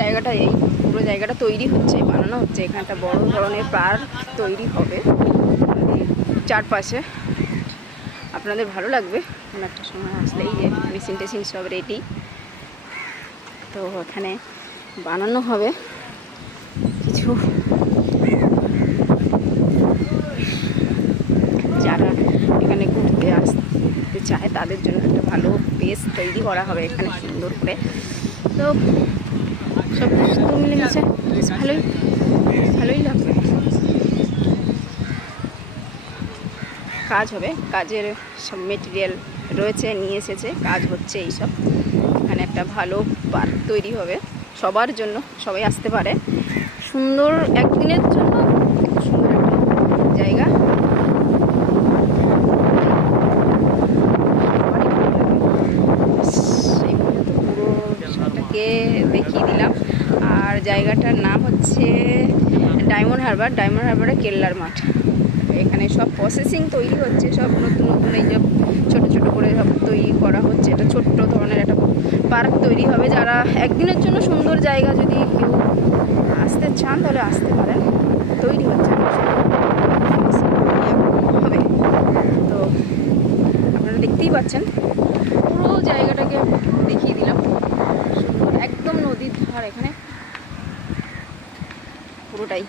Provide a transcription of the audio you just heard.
জায়গাটা এই পুরো জায়গাটা তৈরি হচ্ছে, বানানো হচ্ছে। এখানে একটা বড় ধরনের পার্ক তৈরি হবে চারপাশে। আপনাদের ভালো লাগবে কোনো একটা সময় আসলেই, যে মেশিন টেশিন সব রেডি। তো এখানে বানানো হবে কিছু, যারা এখানে ঘুরতে আসতে চায় তাদের জন্য একটা ভালো প্লেস তৈরি করা হবে এখানে সুন্দর করে। তো সব কিছু মিলেমিশে বেশ ভালোই লাগবে। কাজ হবে, কাজের সব মেটেরিয়াল রয়েছে, নিয়ে এসেছে, কাজ হচ্ছে এইসব। এখানে একটা ভালো পার্ক তৈরি হবে সবার জন্য, সবাই আসতে পারে সুন্দর একদিনের জন্য, সুন্দর একটা জায়গা। সেই পর্যন্ত পুরোটাকে দেখিয়ে দিলাম। আর জায়গাটার নাম হচ্ছে ডায়মন্ড হারবারে কেল্লার মাঠ। এখানে সব প্রসেসিং তৈরি হচ্ছে, সব নতুন নতুন এই যে ছোটো ছোটো করে সব তৈরি করা হচ্ছে। এটা ছোট্ট ধরনের একটা পার্ক তৈরি হবে। যারা একদিনের জন্য সুন্দর জায়গা যদি কেউ আসতে চান তাহলে আসতে পারেন। তৈরি হচ্ছে হবে। তো আপনারা দেখতেই পাচ্ছেন, পুরো জায়গাটাকে দেখিয়ে দিলাম। সুন্দর একদম নদীর ধার, এখানে পুরোটাই